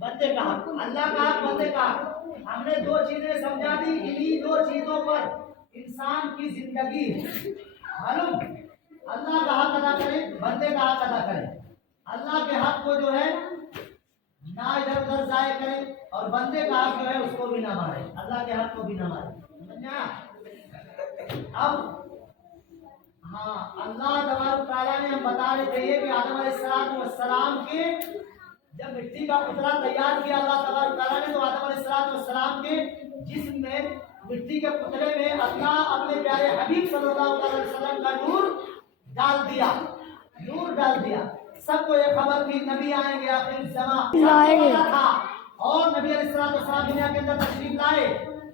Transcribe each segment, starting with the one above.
بندے کا حق، اللہ کا حق، بندے کا حق۔ ہم نے دو چیزیں سمجھا دی، انہی دو چیزوں پر انسان کی زندگی ہے۔ معلوم، اللہ کا حق ادا کرے، بندے کا حق ادا کرے۔ اللہ کے حق کو جو ہے نہ ادھر ادھر ضائع کرے، اور بندے کا حق جو ہے اس کو بھی نہ مارے، اللہ کے حق کو بھی نہ مارے۔ سمجھا؟ اب ہاں، اللہ تبارک تعالیٰ نے ہم بتا رہے تھے کہ آدم علیہ السلام کے جب مٹی کا پتلا تیار کیا اللہ تبارک تعالیٰ نے، تو آدم علیہ السلام کے جسم میں مٹی کے پتلے میں اللہ اپنے پیارے حبیب صلی اللہ علیہ وسلم کا نور ڈال دیا، نور ڈال دیا۔ سب کو یہ خبر تھی نبی آئیں گے آخر زمان تھا، اور نبی علیہ السلام دنیا کے اندر تشریف لائے،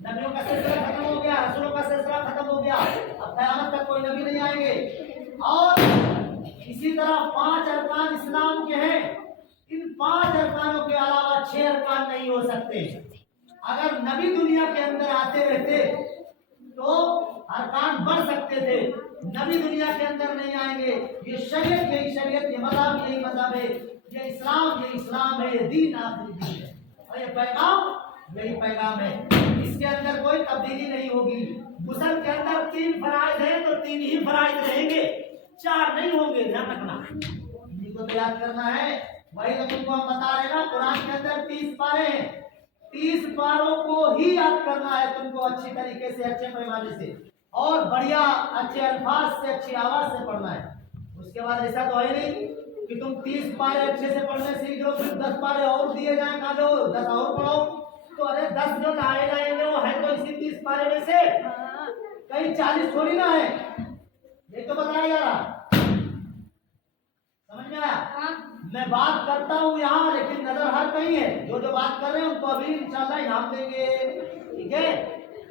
نبیوں کا سلسلہ ختم ہو گیا، رسولوں کا سلسلہ ختم ہو گیا، اب قیامت تک کوئی نبی نہیں آئیں گے۔ اور اسی طرح 5 ارکان اسلام کے ہیں، ان 5 ارکانوں کے علاوہ 6 ارکان نہیں ہو سکتے۔ اگر نبی دنیا کے اندر آتے رہتے تو ارکان بڑھ سکتے تھے، نبی دنیا کے اندر نہیں آئیں گے۔ یہ شریعت یہی شریعت، یہ مذہب یہی مذہب ہے، یہ اسلام یہ اسلام ہے، یہ دین آخری دین ہے، اور یہ پیغام یہی پیغام ہے۔ اس کے اندر کوئی تبدیلی نہیں ہوگی۔ غسل کے اندر 3 فرائض ہیں تو 3 ہی فرائض رہیں گے، 4 نہیں ہوں گے، دھیان رکھنا، انہیں کو یاد کرنا ہے۔ وہی تو تم کو ہم بتا رہے نا، قرآن کے اندر 30 پارے ہیں، 30 پاروں کو ہی یاد کرنا ہے تم کو، اچھی طریقے سے، اچھے پیمانے سے، اور بڑھیا اچھے الفاظ سے، اچھی آواز سے پڑھنا ہے۔ اس کے بعد ایسا تو ہے نہیں کہ تم 30 پارے اچھے سے پڑھنے سیکھ لو، پھر 10 پارے اور دیے جائیں، کہا جو 10 اور پڑھو، تو ارے 10 جو لائے جائیں گے وہ ہے تو اسی 30 پارے میں سے، کہیں 40 تھوڑی نہ ہے، یہ تو بتایا جا رہا۔ سمجھ میں آیا؟ میں بات کرتا ہوں یہاں، لیکن نظر ہر کہیں ہے۔ جو بات کر رہے ہیں ان کو ابھی انشاءاللہ انعام دیں گے، ٹھیک ہے؟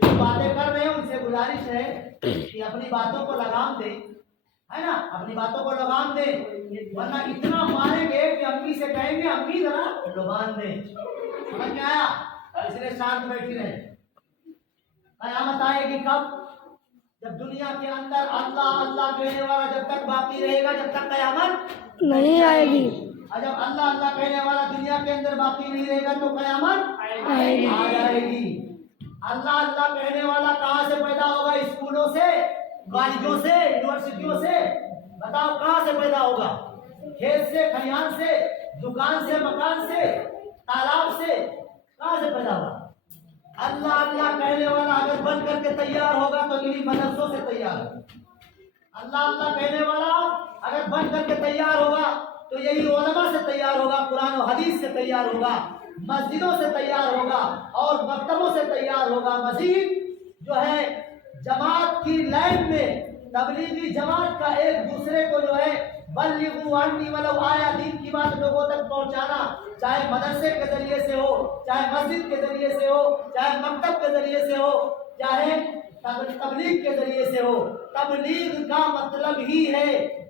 جو باتیں کر رہے ہیں ان سے گزارش ہے کہ اپنی باتوں کو لگام دیں، ہے نا، اپنی باتوں کو لگام دیں، ورنہ اتنا ماریں گے کہ امی سے کہیں گے امی ذرا لگام دیں۔ سمجھ میں آیا؟ اس لیے شانت بیٹھی رہے۔ قیامت آئے گی کب؟ جب دنیا کے اندر اللہ اللہ کہنے والا جب تک باقی رہے گا، جب تک قیامت نہیں آئے گی، اور جب اللہ اللہ کہنے والا دنیا کے اندر باقی نہیں رہے گا تو قیامت آ جائے گی۔ اللہ اللہ کہنے والا کہاں سے پیدا ہوگا؟ اسکولوں سے، کالجوں سے، یونیورسٹیوں سے؟ بتاؤ کہاں سے پیدا ہوگا؟ کھیت سے، کھلیان سے، دکان سے، مکان سے، تالاب سے؟ کہاں سے پیدا ہوگا؟ اللہ اللہ کہنے والا اگر بن کر کے تیار ہوگا تو انہی مدرسوں سے تیار ہوگا۔ اللہ اللہ کہنے والا اگر بن کر کے تیار ہوگا تو یہی علماء سے تیار ہوگا، قرآن و حدیث سے تیار ہوگا، مسجدوں سے تیار ہوگا، اور مکتبوں سے تیار ہوگا۔ مزید جو ہے جماعت کی لائن میں تبلیغی جماعت کا ایک دوسرے کو جو ہے بلغوا عنی ولو آیا، دین کی بات لوگوں تک پہنچانا، چاہے مدرسے کے ذریعے سے ہو، چاہے مسجد کے ذریعے سے ہو، چاہے مکتب کے ذریعے سے ہو، چاہے تبلیغ کے ذریعے سے ہو۔ تبلیغ کا مطلب ہی ہے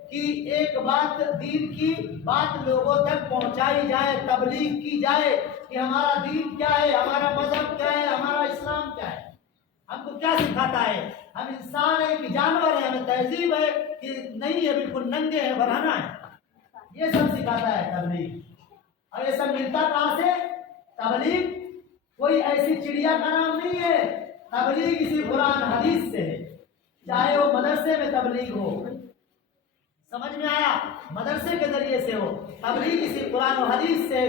کہ ایک بات، دین کی بات لوگوں تک پہنچائی جائے، تبلیغ کی جائے کہ ہمارا دین کیا ہے، ہمارا مذہب کیا ہے، ہمارا اسلام کیا ہے، ہم کو کیا سکھاتا ہے، ہم انسان ہیں کہ جانور ہیں، ہمیں تہذیب ہے کہ نہیں ہے، بالکل ننگے ہیں، بڑھانا ہے، یہ سب سکھاتا ہے تبلیغ۔ اور یہ سب ملتا کہاں سے؟ تبلیغ کوئی ایسی چڑیا کا نام نہیں ہے، تبلیغ اسی قرآن حدیث سے ہے، چاہے وہ مدرسے میں تبلیغ ہو، سمجھ میں آیا، مدرسے کے ذریعے سے ہو، تبلیغ اسی قرآن و حدیث سے۔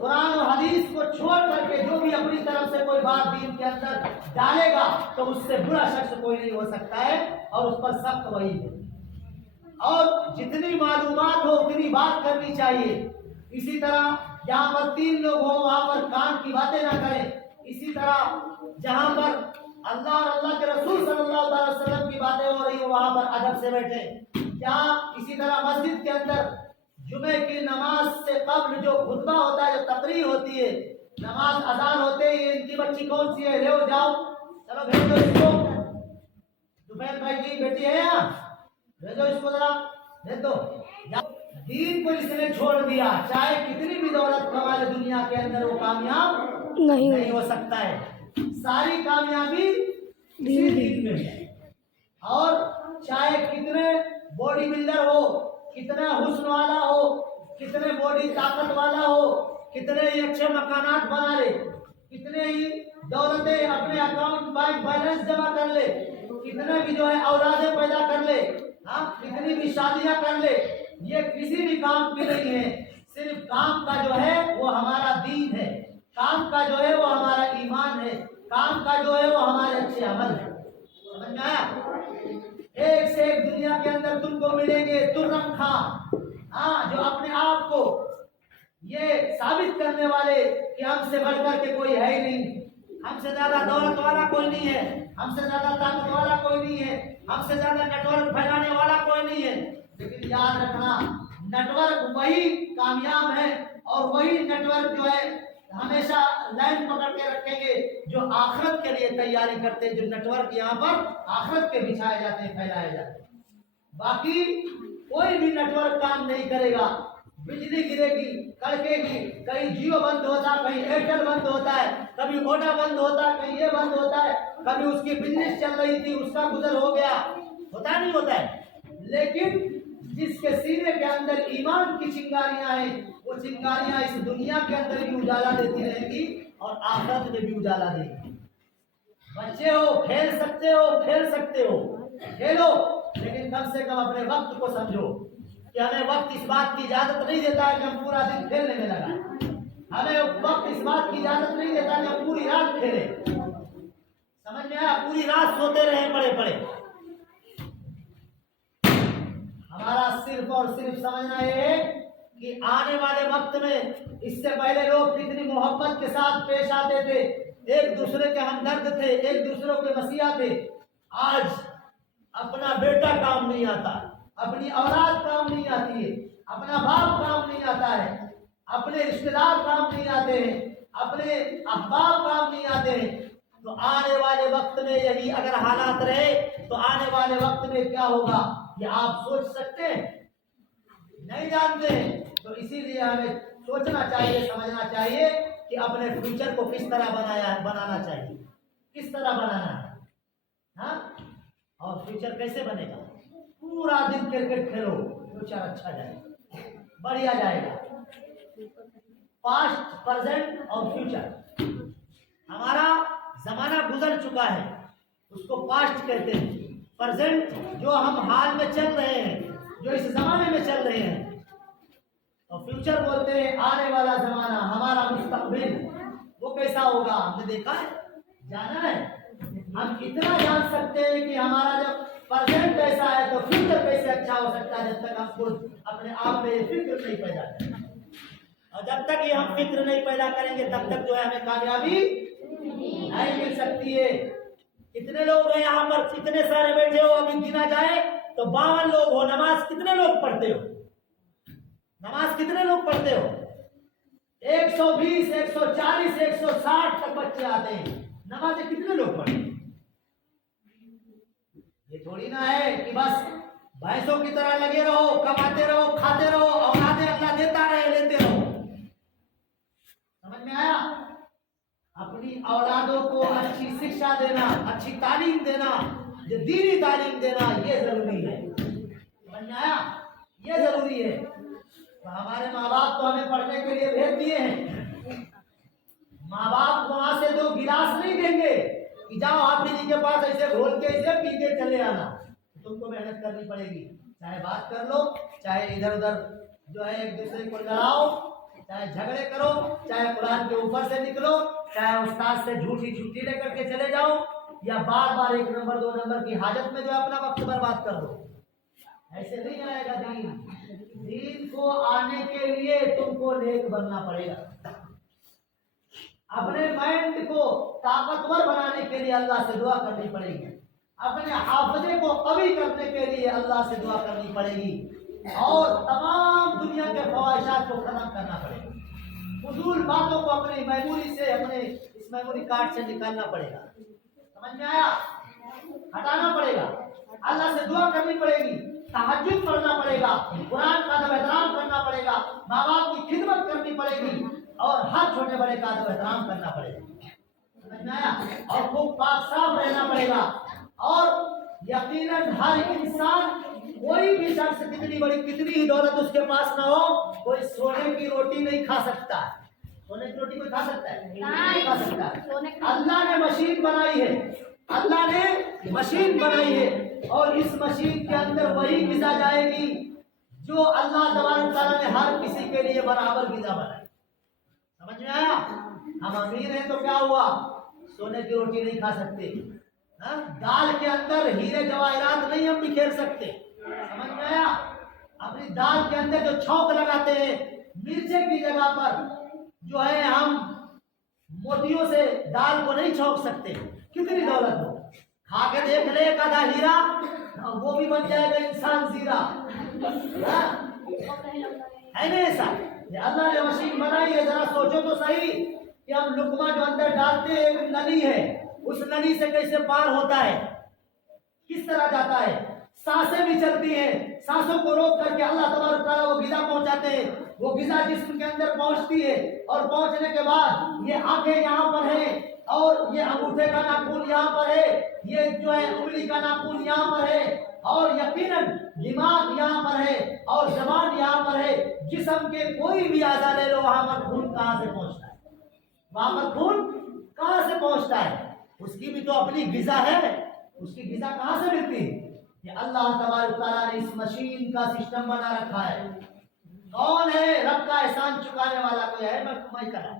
قرآن و حدیث کو چھوڑ کر کے جو بھی اپنی طرف سے کوئی بات دین کے اندر ڈالے گا تو اس سے برا شخص کوئی نہیں ہو سکتا ہے، اور اس پر سخت وعید ہے۔ اور جتنی معلومات ہو اتنی بات کرنی چاہیے۔ اسی طرح جہاں پر 3 لوگ ہوں وہاں پر کان کی باتیں نہ کریں۔ اسی طرح جہاں پر اللہ اور اللہ کے رسول صلی اللہ علیہ وسلم کی باتیں ہو رہی ہوں وہاں پر ادب سے بیٹھیں۔ جہاں اسی طرح مسجد کے اندر جمعے کی نماز سے قبل جو خطبہ ہوتا ہے، جو تقریر ہوتی ہے، نماز اذان ہوتے ہی ان کی بچی کون سی ہے، لے جاؤ، چلو بھیج دو اس کو، دوپہر بھائی کی بیٹی ہے یہاں، بھیجو اس کو، ذرا بھیج دو۔ دین کو اس نے چھوڑ دیا، چاہے کتنی بھی دولت کما لے دنیا کے اندر وہ کامیاب نہیں ہو سکتا ہے۔ ساری کامیابی اسی دین میں ہے۔ اور چاہے کتنے باڈی بلڈر ہو، کتنا حسن والا ہو، کتنے باڈی طاقت والا ہو، कितने ही अच्छे मकानात बना ले, कितने ही दौलतें अपने अकाउंट बैंक बैलेंस जमा कर ले, कितने भी जो है औलादें पैदा कर ले, हाँ कितनी भी शादियां कर ले, ये किसी भी काम की नहीं है। सिर्फ काम का जो है वो हमारा दीन है, काम का जो है वो हमारा ईमान है, काम का जो है वो हमारे अच्छे अमल है। समझ में आया? एक से एक दुनिया के अंदर तुमको मिलेंगे तुर्रम खां, हाँ जो अपने आप को ये साबित करने वाले कि हमसे बढ़कर के कोई है ही नहीं, हमसे ज्यादा दौलत वाला कोई नहीं है, हमसे ज्यादा ताकत वाला कोई नहीं है, हमसे ज्यादा नेटवर्क फैलाने वाला कोई नहीं है। लेकिन याद रखना, नेटवर्क वही कामयाब है और वही नेटवर्क जो है हमेशा लाइन पकड़ के रखेंगे जो आखिरत के लिए तैयारी करते हैं, जो नेटवर्क यहाँ पर आखिरत के बिछाए जाते हैं, फैलाए जाते हैं। बाकी कोई भी नेटवर्क काम नहीं करेगा, बिजली गिरेगी, कड़केगी, कहीं जियो बंद होता है, कहीं एयरटेल बंद होता है, कभी वोडा बंद होता है, कहीं ये बंद होता है, कभी उसकी बिजनेस चल रही थी उसका गुजर हो गया, होता नहीं होता है। लेकिन जिसके सीने के अंदर ईमान की चिंगारियां हैं, वो चिंगारियां इस दुनिया के अंदर भी उजाला देती रहेंगी और आखिरत में भी उजाला देगी। बच्चे हो, खेल सकते हो, खेल सकते हो, खेलो, लेकिन कम से कम अपने वक्त को समझो कि हमें वक्त इस बात की इजाजत नहीं देता है कि हम पूरा दिन खेलने में लगाएं। हमें वक्त इस बात की इजाजत नहीं देता कि हम पूरी रात खेलें। समझ में आया? पूरी रात सोते रहे पड़े पड़े। हमारा सिर्फ और सिर्फ समझना ये है कि आने वाले वक्त में इससे पहले लोग कितनी मोहब्बत के साथ पेश आते थे, एक दूसरे के हमदर्द थे, एक दूसरे के मसीहा थे। आज अपना बेटा काम नहीं आता, अपनी औलाद काम नहीं आती है, अपना बाप काम नहीं आता है, अपने रिश्तेदार काम नहीं आते हैं, अपने अहबाब काम नहीं आते हैं। तो आने वाले वक्त में यही अगर हालात रहे तो आने वाले वक्त में क्या होगा ये आप सोच सकते हैं? नहीं जानते हैं। तो इसीलिए हमें सोचना चाहिए, समझना चाहिए कि अपने फ्यूचर को किस तरह बनाना चाहिए, किस तरह बनाना है, हाँ? और फ्यूचर कैसे बनेगा? पूरा दिन क्रिकेट खेलो, फ्यूचर अच्छा जाएगा, बढ़िया जाएगा। पास्ट, प्रेजेंट और फ्यूचर। हमारा जमाना गुजर चुका है, उसको पास्ट कहते हैं। प्रेजेंट जो हम हाल में चल रहे हैं, जो इस जमाने में चल रहे हैं, और फ्यूचर बोलते हैं आने वाला जमाना, हमारा मुस्तकबिल, वो कैसा होगा हमने देखा है, जाना है। हम इतना जान सकते हैं कि हमारा जब प्रेजेंट ऐसा है तो फ्यूचर कैसे अच्छा हो सकता है, जब तक हम खुद अपने आप में ये फिक्र नहीं पैदा करें। और जब तक ये हम फिक्र नहीं पैदा करेंगे तब तक जो है हमें कामयाबी नहीं मिल सकती है। कितने लोग हैं यहाँ पर, कितने सारे बैठे हो, अभी गिना जाए तो 52 लोग हो। नमाज कितने लोग पढ़ते हो? नमाज कितने लोग पढ़ते हो? 120, 140, 160 तक बच्चे आते हैं। नमाज कितने लोग पढ़ते हैं? ये थोड़ी ना है कि बस भैंसों की तरह लगे रहो, कमाते रहो, खाते रहो, औलादे अल्लाह देता रहे, लेते रहो। समझ में आया? अपनी औलादों को अच्छी शिक्षा देना, अच्छी तालीम देना, जो दीनी तालीम देना, ये जरूरी है। समझ में आया? ये जरूरी है। तो हमारे माँ बाप तो हमें पढ़ने के लिए भेज दिए हैं। माँ बाप वहां से 2 गिलास नहीं देंगे कि जाओ हाफिज जी के पास ऐसे घोल के ऐसे पी के चले आना। तुमको मेहनत करनी पड़ेगी, चाहे बात कर लो, चाहे इधर उधर जो है एक दूसरे को लड़ाओ, चाहे झगड़े करो, चाहे कुरान के ऊपर से निकलो, चाहे उस्ताद से झूठी छुट्टी लेकर के चले जाओ, या बार बार 1 नंबर 2 नंबर की हाजत में जो अपना वक्त बर्बाद कर दो। ऐसे नहीं आएगा दीन। दीन को आने के लिए तुमको नेक बनना पड़ेगा। अपने माइंड को ताकतवर बनाने के लिए अल्लाह से दुआ करनी पड़ेगी। अपने हाफजे को कवी करने के लिए अल्लाह से दुआ करनी पड़ेगी और तमाम दुनिया के ख्वाहिशात को खत्म करना पड़ेगा। फजूल बातों को अपनी मेमोरी से, अपने इस मेमोरी कार्ड से निकालना पड़ेगा। समझ में आया? हटाना पड़ेगा। अल्लाह से दुआ करनी पड़ेगी, तहज्जुद पढ़ना पड़ेगा, कुरान का अदब एहतराम करना पड़ेगा, माँ बाप की खिदमत करनी पड़ेगी और हर छोटे बड़े का अदब एहतराम करना पड़ेगा। समझ में आया? और खूब पाक साफ रहना पड़ेगा। और यकीनन हर इंसान, कोई भी शख्स कितनी बड़ी कितनी ही दौलत उसके पास ना हो, कोई सोने की रोटी नहीं खा सकता है। सोने की रोटी कोई खा सकता है? नहीं खा सकता। अल्लाह ने मशीन बनाई है, अल्लाह ने मशीन बनाई है, और इस मशीन के अंदर वही गिजा जाएगी जो अल्लाह तबारक तआला ने हर किसी के लिए बराबर गिजा बनाई। समझ में आया? हम अमीर हैं तो क्या हुआ, सोने की रोटी नहीं खा सकते, हाँ? दाल के अंदर हीरे जवाहरात नहीं हम बिखेर सकते। समझ में आया? अपनी दाल के अंदर जो छौंक लगाते हैं मिर्चे की जगह पर जो है हम मोतियों से दाल को नहीं छौंक सकते, कितनी दौलत हो। खा के देख ले एक आधा हीरा, वो भी बन जाएगा इंसान जीरा, हाँ? है नहीं ऐसा? ये अल्लाह ने मशीन बनाई है। जरा सोचो तो सही कि हम लुकमा जो अंदर डालते हैं, एक नली है, उस नली से कैसे पार होता है, किस तरह जाता है, सांसें भी चलती हैं, सांसों को रोक करके अल्लाह तबारक तआला वो गिजा पहुंचाते हैं, वो गिजा जिस्म के अंदर पहुंचती है, और पहुंचने के बाद ये आंखें यहाँ पर है, और ये अंगूठे का नाखून यहाँ पर है, ये जो है उंगली का नाखून यहाँ पर है, और यकीनन दिमाग यहाँ पर है, और जबान यहाँ पर है। जिस्म के कोई भी आज़ा ले लो, वहां पर खून कहाँ से पहुंचता है, वहां पर खून कहाँ से पहुंचता है, उसकी भी तो अपनी गिजा है, उसकी गिजा कहाँ से मिलती है? ये अल्लाह तबारक तआला ने इस मशीन का सिस्टम बना रखा है। कौन है रब का एहसान चुकाने वाला? कोई है? मैं करा,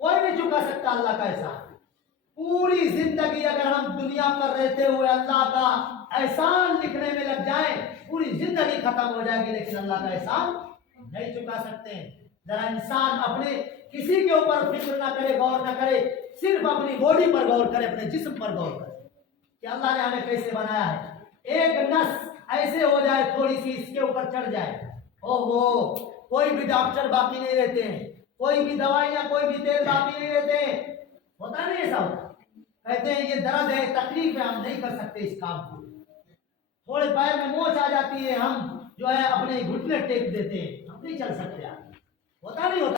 कोई नहीं चुका सकता अल्लाह का एहसान। पूरी जिंदगी अगर हम दुनिया पर रहते हुए अल्लाह का एहसान लिखने में लग जाए, पूरी जिंदगी खत्म हो जाएगी, लेकिन अल्लाह का एहसान नहीं चुका सकते हैं। जरा इंसान अपने किसी के ऊपर फिक्र ना करे, गौर ना करे, सिर्फ अपनी बॉडी पर गौर करे, अपने जिस्म पर गौर करे कि अल्लाह ने हमें कैसे बनाया है। एक नस ऐसे हो जाए, थोड़ी सी इसके ऊपर चढ़ जाए, ओहो, कोई भी डॉक्टर बाकी नहीं रहते हैं, कोई भी दवाइयां, कोई भी तेल बाकी नहीं रहते हैं। होता नहीं ऐसा? होता, कहते हैं ये दर्द है, तकलीफ है, हम नहीं कर सकते इस काम को। थोड़े पैर में मोच आ जाती है, हम जो है अपने घुटने टेक देते हैं, हम नहीं चल सकते। होता नहीं होता?